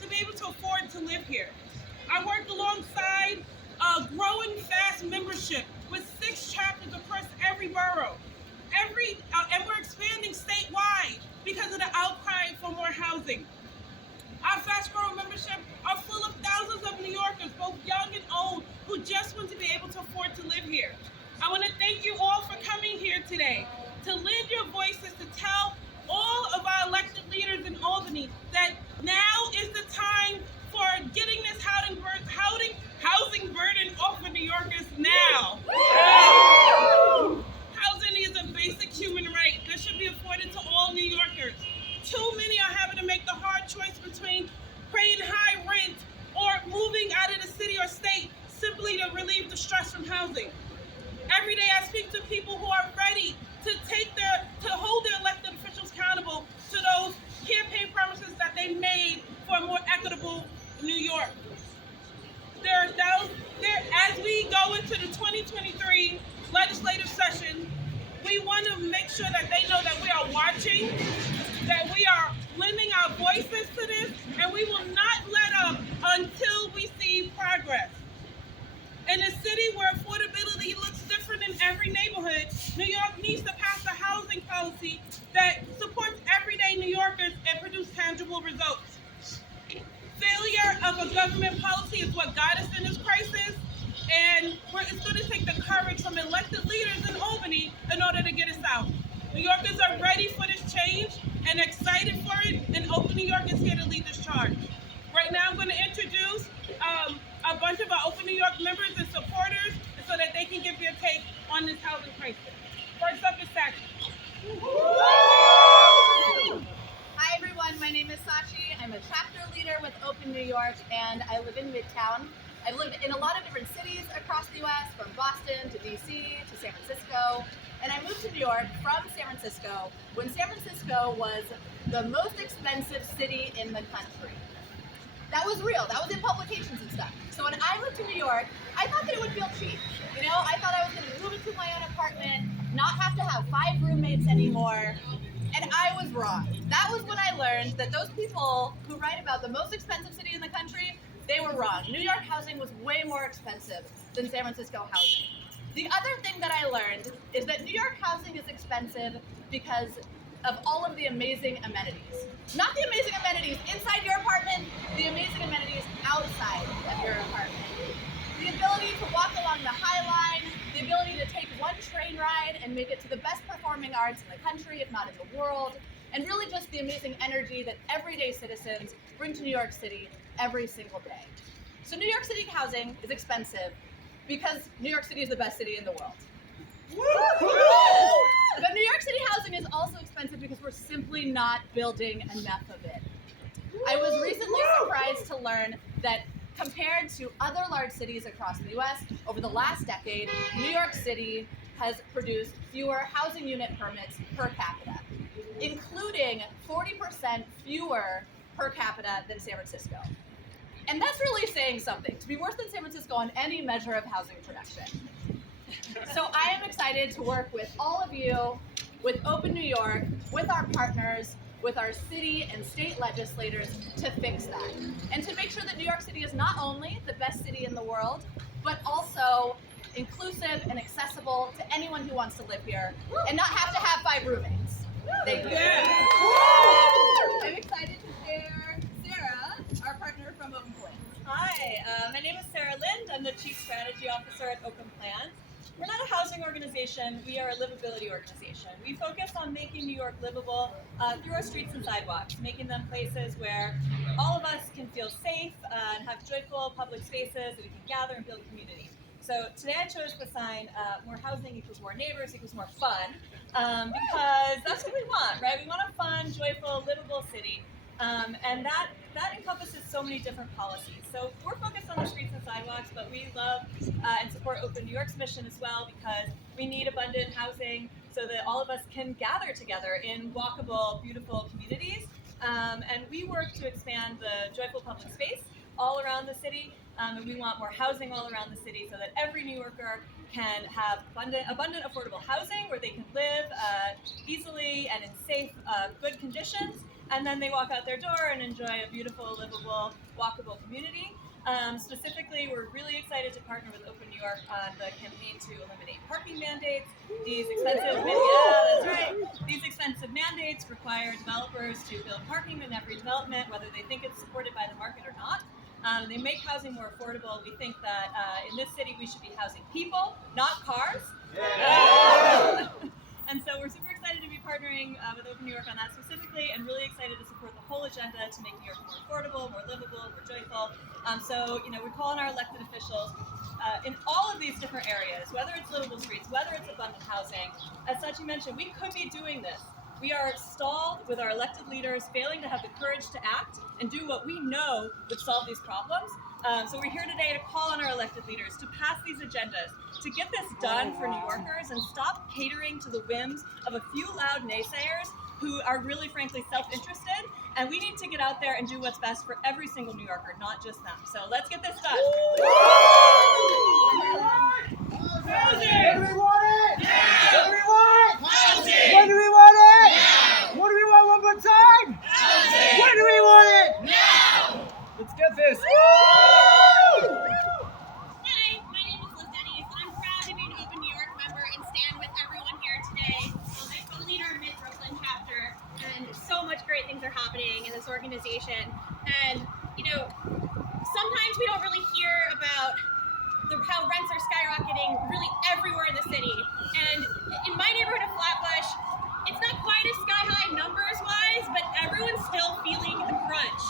to be able to afford to live here. I work alongside a growing fast membership with 6 chapters across every borough. And we're expanding statewide because of the outcry for more housing. Our fast-growing membership are full of thousands of New Yorkers, both young and old, who just want to be able to afford to live here. I want to thank you all for coming here today to lend your voices to tell all of our elected leaders in Albany that now is the time for getting this housing burden off of New Yorkers now. Housing is a basic human right that should be afforded to all New Yorkers. Too many are having to make the hard choice between paying high rent or moving out of the city or state simply to relieve the stress from housing. Every day I speak to people who are ready to hold their elected officials accountable to those campaign promises that they made for a more equitable New York. As we go into the 2023 legislative session, we want to make sure that they know that we are watching, that we are lending our voices to this, and we will not let up until we see progress. In a city where affordability looks different in every neighborhood, New York needs to pass a housing policy that supports everyday New Yorkers and produce tangible results. Failure of a government policy is what got us in this crisis, and it's going to take the courage from elected leaders in Albany in order to get us out. New Yorkers are ready for this change and excited for it, and Open New York is here to lead this charge. Right now I'm going to introduce a bunch of our Open New York members and supporters so that they can give their take on this housing crisis. First up is Sachi. Hi everyone, my name is Sachi. I'm a chapter leader with Open New York and I live in Midtown. I've lived in a lot of different cities across the US, from Boston to DC to San Francisco. And I moved to New York from San Francisco when San Francisco was the most expensive city in the country. That was real, that was in publications and stuff. So when I moved to New York, I thought that it would feel cheap. You know, I thought I was gonna move into my own apartment, not have to have 5 roommates anymore. And I was wrong. That was when I learned that those people who write about the most expensive city in the country, they were wrong. New York housing was way more expensive than San Francisco housing. The other thing that I learned is that New York housing is expensive because of all of the amazing amenities. Not the amazing amenities inside your apartment, the amazing amenities outside of your apartment. The ability to walk along the High Line, the ability to take one train ride and make it to the best performing arts in the country, if not in the world, and really just the amazing energy that everyday citizens bring to New York City every single day. So New York City housing is expensive because New York City is the best city in the world. But New York City housing is also expensive because we're simply not building enough of it. I was recently surprised to learn that compared to other large cities across the US, over the last decade, New York City has produced fewer housing unit permits per capita, including 40% fewer per capita than San Francisco. And that's really saying something, to be worse than San Francisco on any measure of housing production. So I am excited to work with all of you, with Open New York, with our partners, with our city and state legislators to fix that. And to make sure that New York City is not only the best city in the world, but also inclusive and accessible to anyone who wants to live here and not have to have 5 roommates. Thank you. I'm excited to share Sarah, our partner from Open Plan. Hi, my name is Sarah Lind. I'm the Chief Strategy Officer at Open Plan. We're not a housing organization, we are a livability organization. We focus on making New York livable through our streets and sidewalks, making them places where all of us can feel safe and have joyful public spaces that we can gather and build community. So today I chose the sign, more housing equals more neighbors equals more fun, because that's what we want, right? We want a fun, joyful, livable city. And that encompasses so many different policies. So we're focused on the streets and sidewalks, but we love and support Open New York's mission as well, because we need abundant housing so that all of us can gather together in walkable, beautiful communities. And we work to expand the joyful public space all around the city, and we want more housing all around the city so that every New Yorker can have abundant affordable housing where they can live easily and in safe, good conditions. and then they walk out their door and enjoy a beautiful, livable, walkable community. Specifically, we're really excited to partner with Open New York on the campaign to eliminate parking mandates. These expensive, These expensive mandates require developers to build parking in every development, whether they think it's supported by the market or not. They make housing more affordable. We think that in this city we should be housing people, not cars. Yeah. And so we're super excited to be partnering with Open New York on that specifically, and really excited to support the whole agenda to make New York more affordable, more livable, more joyful. So we call on our elected officials in all of these different areas, whether it's livable streets, whether it's abundant housing. As Sachi mentioned, we could be doing this. We are stalled with our elected leaders failing to have the courage to act and do what we know would solve these problems. So we're here today to call on our elected leaders to pass these agendas, to get this done for New Yorkers and stop catering to the whims of a few loud naysayers who are really, frankly, self-interested. And we need to get out there and do what's best for every single New Yorker, not just them. So let's get this done. Housing! What do we want it? Yeah! What do we want? Housing! When do we want it? Now! What do we want one more time? Housing! When do we want it? Now! Let's get this. Hi, my name is Liz Denny, and I'm proud to be an Open New York member and stand with everyone here today. I co-lead our Mid-Brooklyn chapter, and so much great things are happening in this organization. And, sometimes we don't really hear about how rents are skyrocketing really everywhere in the city. And in my neighborhood of Flatbush, it's not quite as sky-high numbers-wise, but everyone's still feeling the crunch.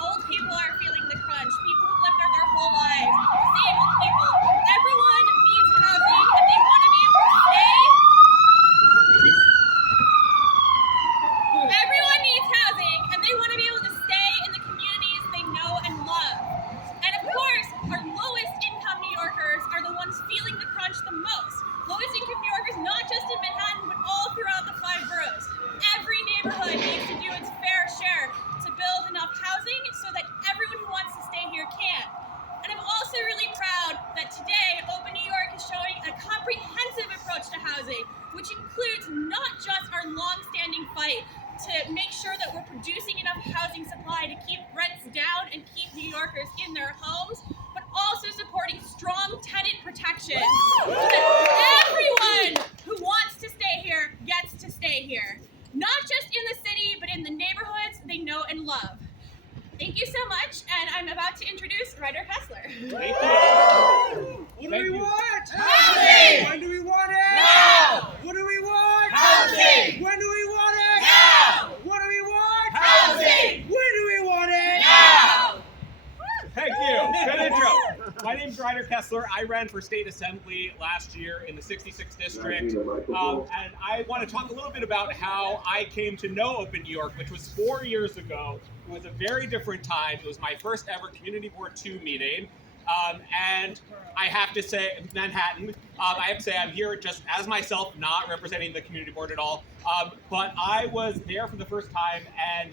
Old people are feeling the crunch. People who've lived there their whole lives. Disabled people. Everyone needs housing, and they want to be able to stay. Everyone needs housing, and they want to be able to stay in the communities they know and love. And of course, our lowest income New Yorkers are the ones feeling the crunch the most. Lowest income New Yorkers, not just in Manhattan, but all throughout the 5 boroughs. Every neighborhood needs to do its fair share to build enough housing so that everyone who wants to stay here can. And I'm also really proud that today Open New York is showing a comprehensive approach to housing, which includes not just our long-standing fight to make sure that we're producing enough housing supply to keep rents down and keep New Yorkers in their homes, but also supporting strong tenant protection so that everyone who wants to stay here gets to stay here. Not just in the city, but in the neighborhoods they know and love. Thank you so much, and I'm about to introduce Ryder Kessler. Thank you. What do we want? Housing! When do we want it? Now! What do we want? Housing! When do we want it? Now! What do we want? Housing! When do we want it? Now! Thank you. Good intro. My name's Ryder Kessler. I ran for state assembly last year in the 66th district. And I want to talk a little bit about how I came to know Open New York, which was 4 years ago. It was a very different time. It was my first ever Community Board 2 meeting. And I have to say, Manhattan, I have to say I'm here just as myself, not representing the community board at all. But I was there for the first time, and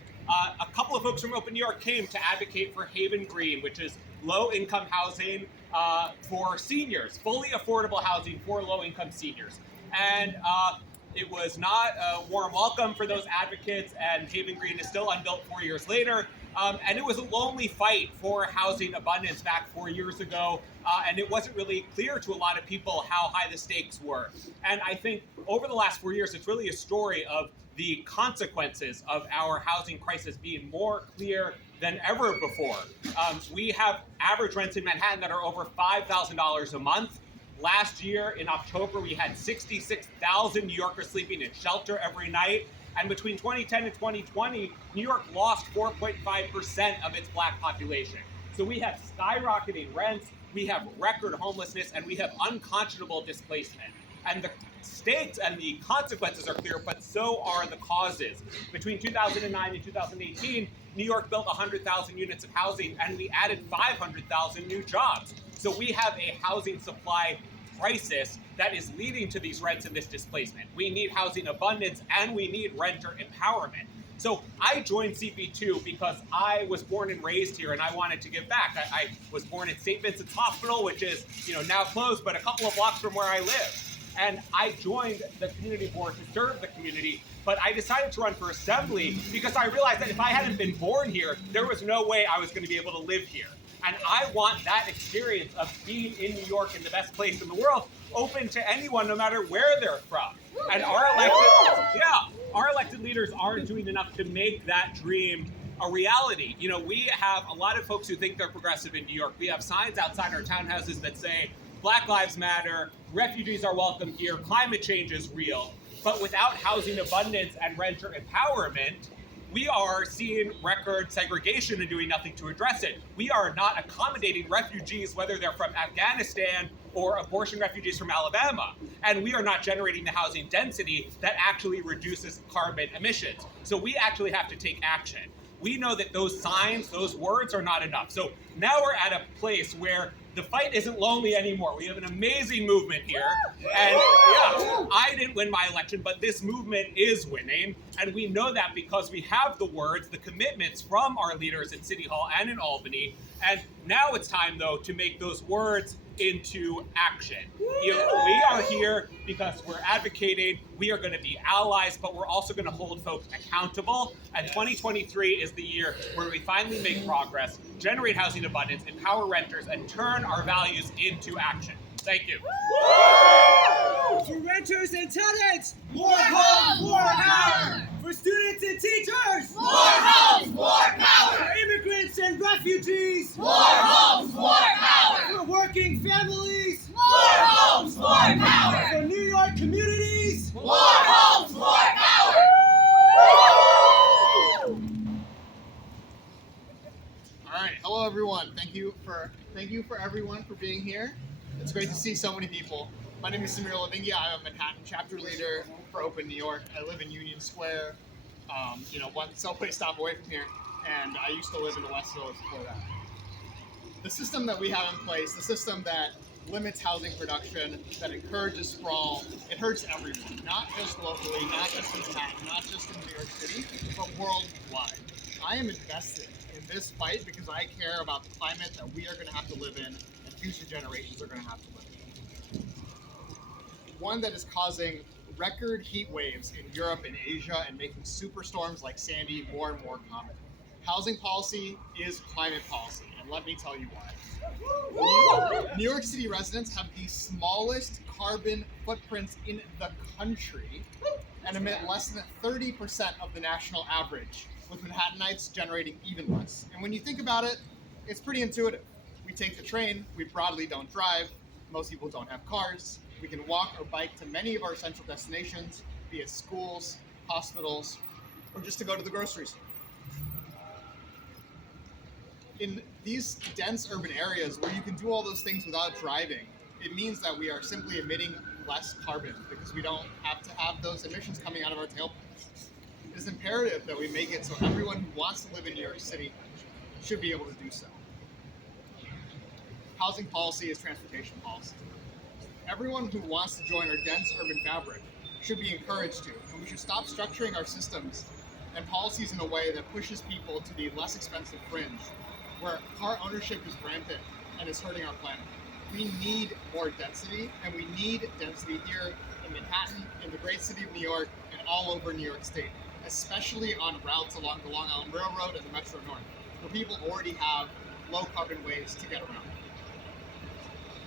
a couple of folks from Open New York came to advocate for Haven Green, which is low-income housing for seniors, fully affordable housing for low-income seniors. And it was not a warm welcome for those advocates, and Haven Green is still unbuilt 4 years later. And it was a lonely fight for housing abundance back 4 years ago, and it wasn't really clear to a lot of people how high the stakes were. And I think over the last 4 years, it's really a story of the consequences of our housing crisis being more clear than ever before. We have average rents in Manhattan that are over $5,000 a month. Last year in October, we had 66,000 New Yorkers sleeping in shelter every night. And between 2010 and 2020, New York lost 4.5% of its black population. So we have skyrocketing rents, we have record homelessness, and we have unconscionable displacement. And the stakes and the consequences are clear, but so are the causes. Between 2009 and 2018, New York built 100,000 units of housing, and we added 500,000 new jobs. So we have a housing supply crisis that is leading to these rents and this displacement. We need housing abundance, and we need renter empowerment. So I joined CP2 because I was born and raised here, and I wanted to give back. I was born at St. Vincent's Hospital, which is now closed, but a couple of blocks from where I live. and I joined the community board to serve the community, but I decided to run for assembly because I realized that if I hadn't been born here, there was no way I was going to be able to live here. And I want that experience of being in New York in the best place in the world open to anyone, no matter where they're from. And our elected leaders aren't doing enough to make that dream a reality. You know, we have a lot of folks who think they're progressive in New York. We have signs outside our townhouses that say, Black Lives Matter, refugees are welcome here, climate change is real. But without housing abundance and renter empowerment, we are seeing record segregation and doing nothing to address it. We are not accommodating refugees, whether they're from Afghanistan or abortion refugees from Alabama. And we are not generating the housing density that actually reduces carbon emissions. So we actually have to take action. We know that those signs, those words are not enough. So now we're at a place where the fight isn't lonely anymore. We have an amazing movement here. And yeah, I didn't win my election, but this movement is winning. And we know that because we have the words, the commitments from our leaders in City Hall and in Albany. And now it's time, though, to make those words into action. You know, we are here because we're advocating, we are going to be allies, but we're also going to hold folks accountable. And 2023 is the year where we finally make progress, generate housing abundance, empower renters, and turn our values into action. Thank you. For renters and tenants, more homes, more power. For students and teachers, More homes, more power! for immigrants and refugees, More homes, more power! for working families, More homes, more power! for New York communities. More homes, more power! All right, hello everyone. Thank you for everyone for being here. It's great to see so many people. My name is Samir Lavingia. I'm a Manhattan chapter leader for Open New York. I live in Union Square, one subway stop away from here, and I used to live in the West Village before that. The system that we have in place, the system that limits housing production, that encourages sprawl, it hurts everyone, not just locally, not just in Manhattan, not just in New York City, but worldwide. I am invested in this fight because I care about the climate that we are going to have to live in and future generations are going to have to live in. One that is causing record heat waves in Europe and Asia and making superstorms like Sandy more and more common. Housing policy is climate policy, and let me tell you why. New York City residents have the smallest carbon footprints in the country and emit less than 30% of the national average, with Manhattanites generating even less. And when you think about it, it's pretty intuitive. We take the train, we broadly don't drive, most people don't have cars, we can walk or bike to many of our essential destinations, be it schools, hospitals, or just to go to the grocery store. In these dense urban areas where you can do all those things without driving, it means that we are simply emitting less carbon because we don't have to have those emissions coming out of our tailpipes. It is imperative that we make it so everyone who wants to live in New York City should be able to do so. Housing policy is transportation policy. Everyone who wants to join our dense urban fabric should be encouraged to, and we should stop structuring our systems and policies in a way that pushes people to the less expensive fringe, where car ownership is rampant and is hurting our planet. We need more density, and we need density here in Manhattan, in the great city of New York, and all over New York State, especially on routes along the Long Island Railroad and the Metro North, where people already have low carbon ways to get around.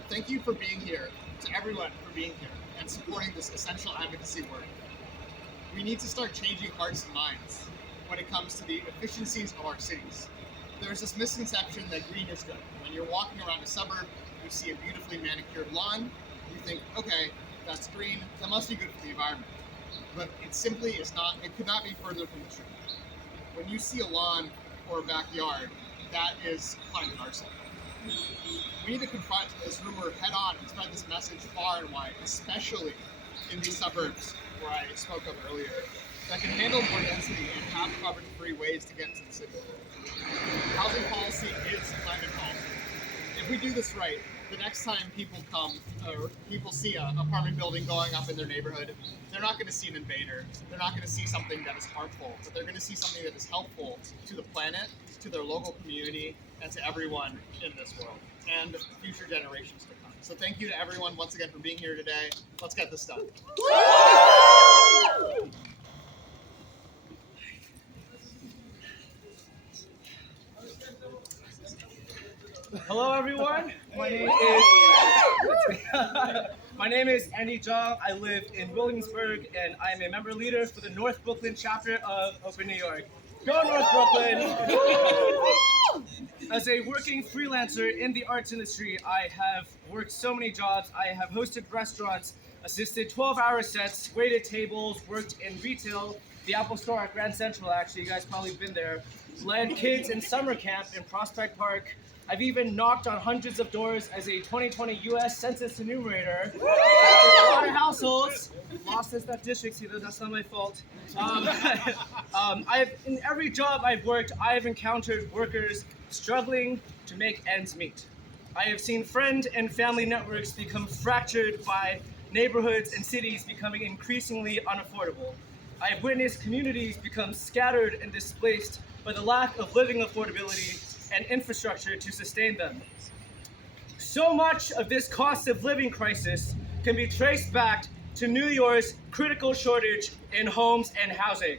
Thank you for being here, to everyone for being here and supporting this essential advocacy work. We need to start changing hearts and minds when it comes to the efficiencies of our cities. There's this misconception that green is good. When you're walking around a suburb, you see a beautifully manicured lawn, you think, okay, that's green, that must be good for the environment. But it simply is not, it could not be further from the truth. When you see a lawn or a backyard, that is climate arson. We need to confront this rumor head on and spread this message far and wide, especially in these suburbs where I spoke of earlier, that can handle more density and have carbon-free ways to get into the city. Housing policy is climate policy. If we do this right, the next time people come or people see an apartment building going up in their neighborhood, they're not going to see an invader. They're not going to see something that is harmful, but they're going to see something that is helpful to the planet, to their local community, and to everyone in this world, and future generations to come. So thank you to everyone once again for being here today. Let's get this done. Hello, everyone. My name is Andy Jong. I live in Williamsburg, and I am a member leader for the North Brooklyn chapter of Open New York. Go North Brooklyn! As a working freelancer in the arts industry, I have worked so many jobs. I have hosted restaurants, assisted 12-hour sets, waited tables, worked in retail, the Apple Store at Grand Central, actually, you guys probably been there, led kids in summer camp in Prospect Park. I've even knocked on hundreds of doors as a 2020 U.S. Census enumerator. That's a lot of households. Lost in statistics, that's not my fault. In every job I've worked, I've encountered workers struggling to make ends meet. I have seen friend and family networks become fractured by neighborhoods and cities becoming increasingly unaffordable. I have witnessed communities become scattered and displaced by the lack of living affordability and infrastructure to sustain them. So much of this cost of living crisis can be traced back to New York's critical shortage in homes and housing.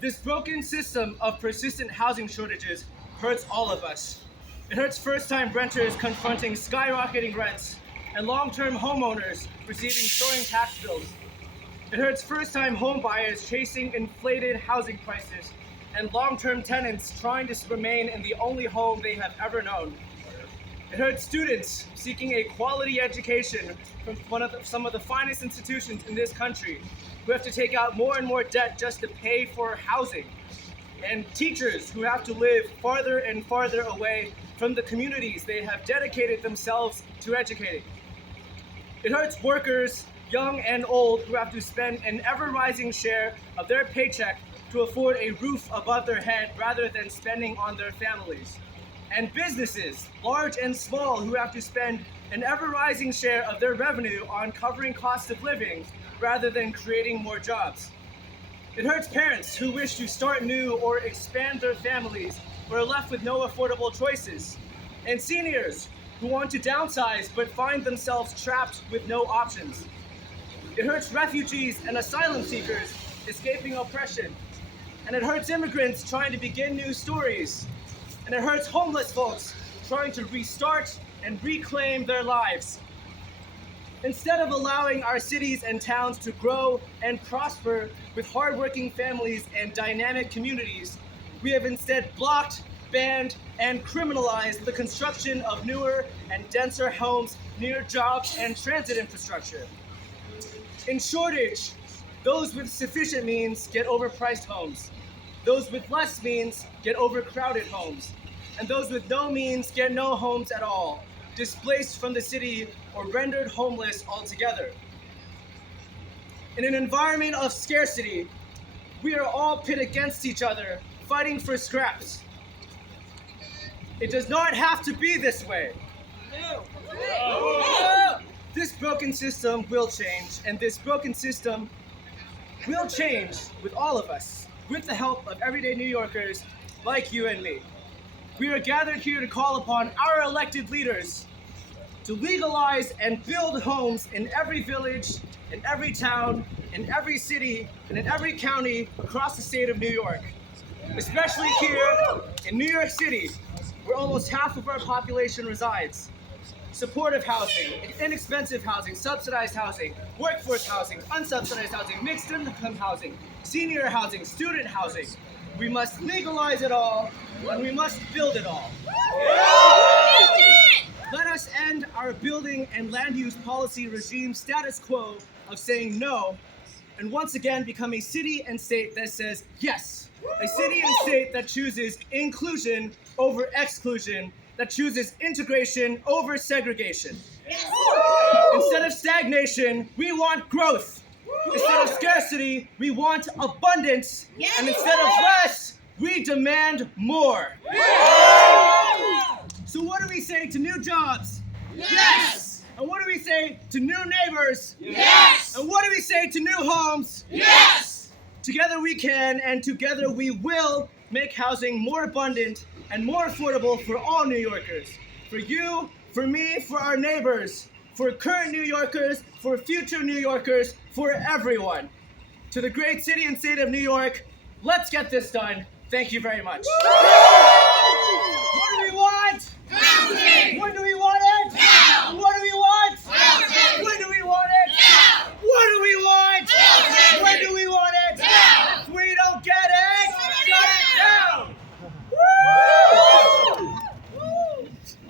This broken system of persistent housing shortages hurts all of us. It hurts first-time renters confronting skyrocketing rents and long-term homeowners receiving soaring tax bills. It hurts first-time home buyers chasing inflated housing prices and long-term tenants trying to remain in the only home they have ever known. It hurts students seeking a quality education from some of the finest institutions in this country who have to take out more and more debt just to pay for housing. And teachers who have to live farther and farther away from the communities they have dedicated themselves to educating. It hurts workers, young and old, who have to spend an ever-rising share of their paycheck to afford a roof above their head rather than spending on their families. And businesses, large and small, who have to spend an ever-rising share of their revenue on covering costs of living rather than creating more jobs. It hurts parents who wish to start new or expand their families but are left with no affordable choices. And seniors who want to downsize but find themselves trapped with no options. It hurts refugees and asylum seekers escaping oppression. And it hurts immigrants trying to begin new stories. And it hurts homeless folks trying to restart and reclaim their lives. Instead of allowing our cities and towns to grow and prosper with hardworking families and dynamic communities, we have instead blocked, banned, and criminalized the construction of newer and denser homes near jobs and transit infrastructure. In shortage, those with sufficient means get overpriced homes. Those with less means get overcrowded homes. And those with no means get no homes at all, displaced from the city or rendered homeless altogether. In an environment of scarcity, we are all pit against each other, fighting for scraps. It does not have to be this way. This broken system will change, and this broken system will change with all of us, with the help of everyday New Yorkers like you and me. We are gathered here to call upon our elected leaders to legalize and build homes in every village, in every town, in every city, and in every county across the state of New York. Especially here in New York City, where almost half of our population resides. Supportive housing, inexpensive housing, subsidized housing, workforce housing, unsubsidized housing, mixed income housing, senior housing, student housing. We must legalize it all, and we must build it all. Let us end our building and land use policy regime status quo of saying no, and once again become a city and state that says yes. A city and state that chooses inclusion over exclusion, that chooses integration over segregation. Instead of stagnation, we want growth. Instead of scarcity, we want abundance. And instead of less, we demand more. So what do we say to new jobs? Yes! And what do we say to new neighbors? Yes! And what do we say to new homes? Yes! Together we can, and together we will make housing more abundant and more affordable for all New Yorkers. For you, For me, for our neighbors, for current New Yorkers, for future New Yorkers, for everyone. To the great city and state of New York, let's get this done. Thank you very much. What do we want? Housing! When do we want it? Now! What do we want? Housing! When do we want it? Now! What do we want? Housing! When do we want it? Now! If we don't get it, shut it down!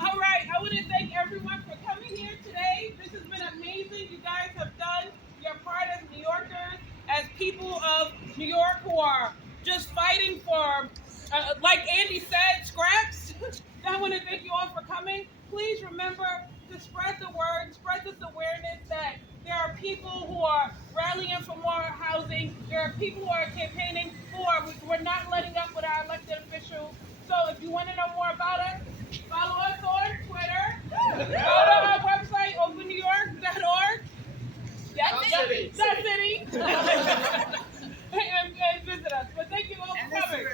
All right, I want to thank everyone for coming here today. This has been amazing. You guys have done your part as New Yorkers, as people of New York who are just fighting for, like Andy said, scraps. I want to thank you all for coming. Please remember to spread the word, spread this awareness that there are people who are rallying for more housing. There are people who are campaigning we're not letting up with our elected officials. So if you want to know more about us, follow us on Twitter. Go to our website, opennewyork.org. That city. And visit us. But thank you all for coming.